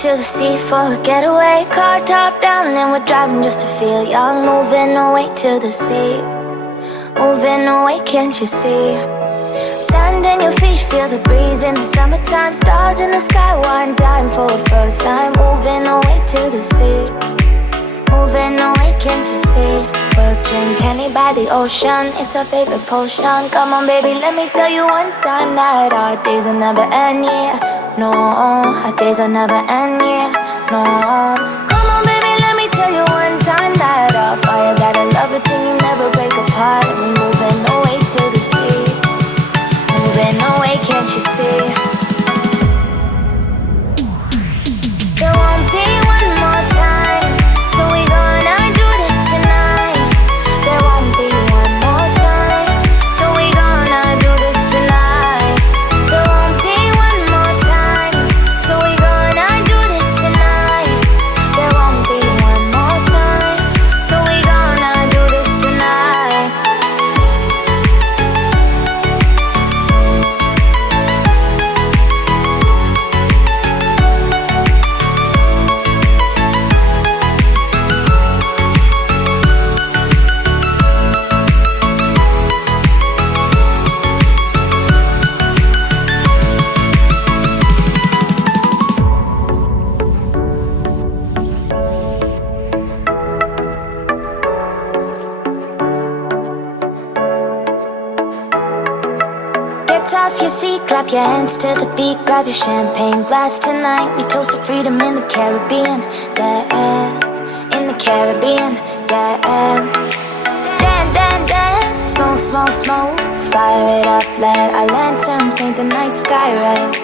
To the sea for a getaway, car top down and we're driving just to feel young. Moving away to the sea, moving away, can't you see? Stand on your feet, feel the breeze in the summertime. Stars in the sky, one dime for a first time. Moving away to the sea, moving away, can't you see? We'll drink honey by the ocean, it's our favorite potion. Come on baby, let me tell you one time that our days will never end, yeah. No, our days will never end, yeah. No. Come on baby, let me tell you one time that our fire got a love it till you never break apart. And we're moving away to the sea, moving away, can't you see? There won't be one more time, so we gonna do this tonight. There won't be one more time, so we gonna do this tonight. There won't be one more time, so we gonna do this tonight. There won't be one more time, so we gonna do this tonight. Get off your seat, clap your hands to the beat. Grab your champagne glass tonight. We toast to freedom in the Caribbean, yeah. In the Caribbean, yeah. Dan, dan, dan, smoke, smoke, smoke. Fire it up, let our lanterns paint the night sky red.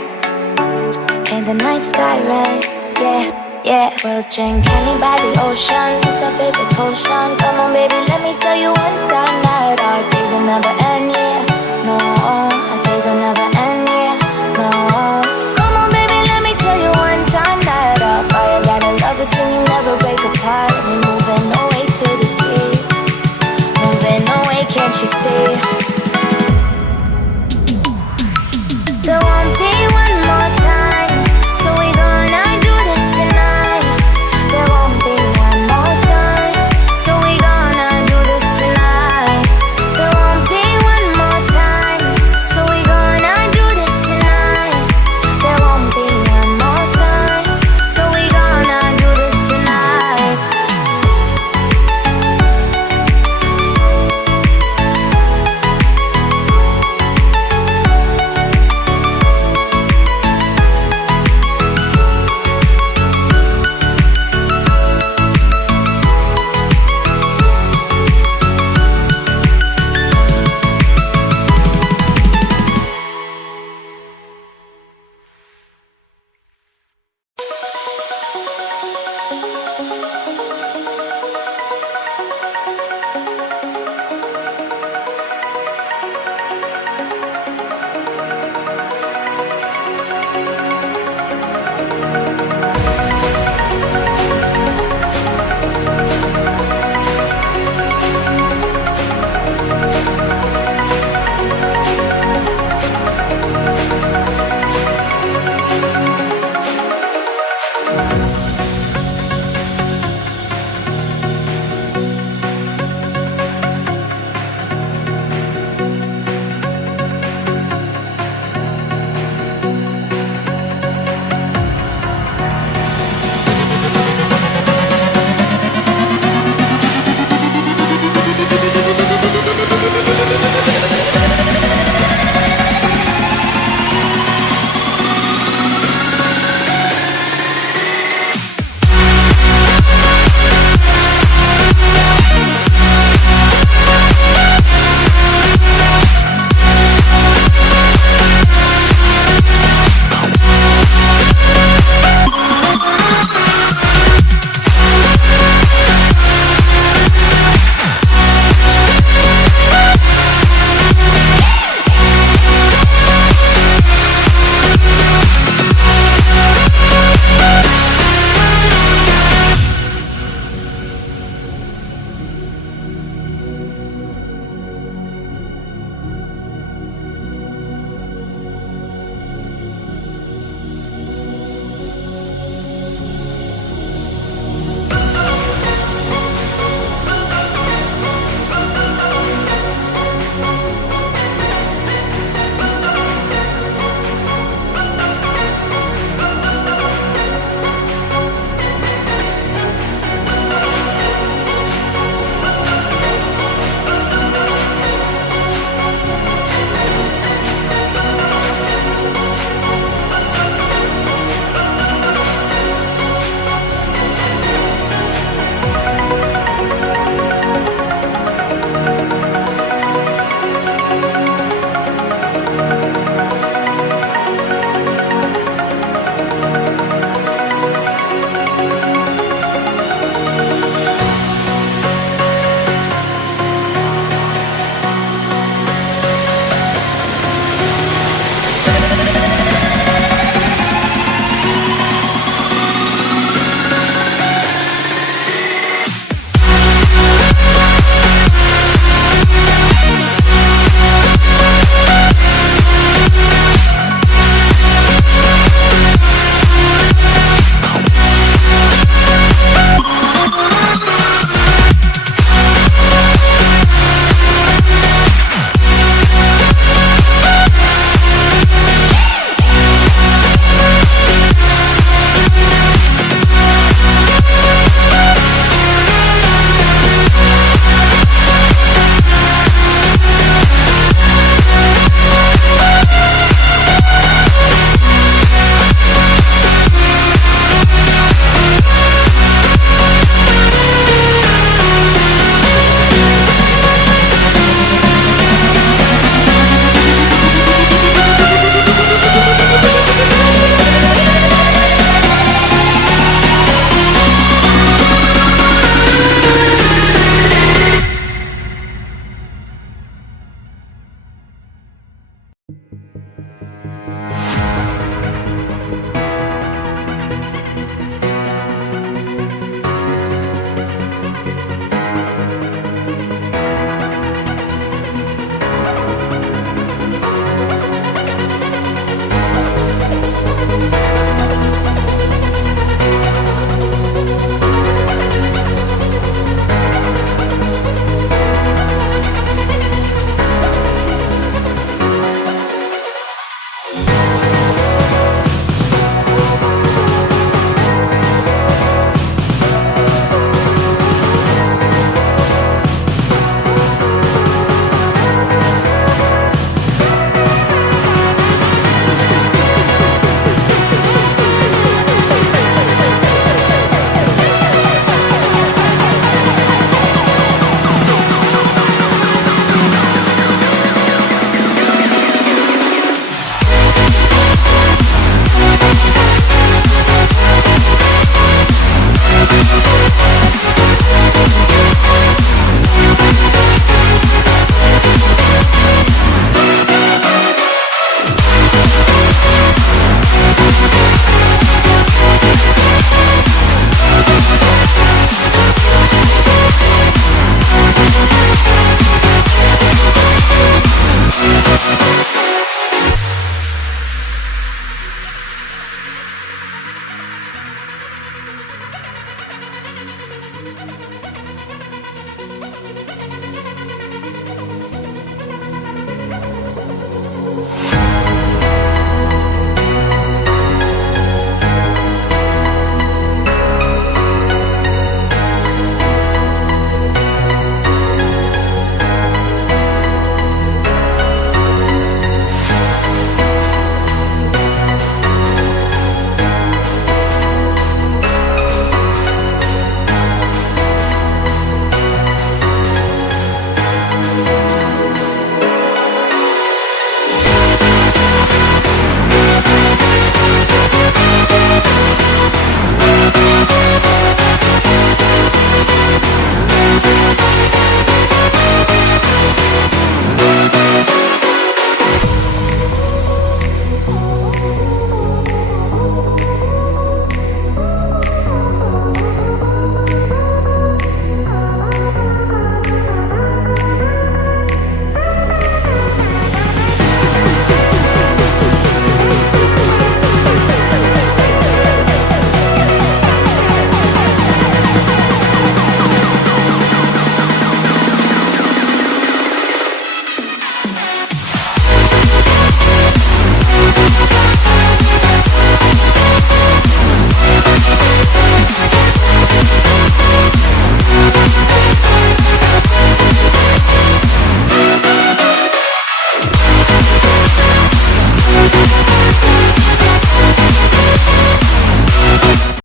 Paint the night sky red, yeah, yeah. We'll drink honey by the ocean, it's our favorite potion. Come on baby, let me tell you one time that our days will never end, yeah. No, our days will never end, yeah. No. Come on baby, let me tell you one time that our fire got a love it till you never break apart. We're moving away to the sea, moving away, can't you see?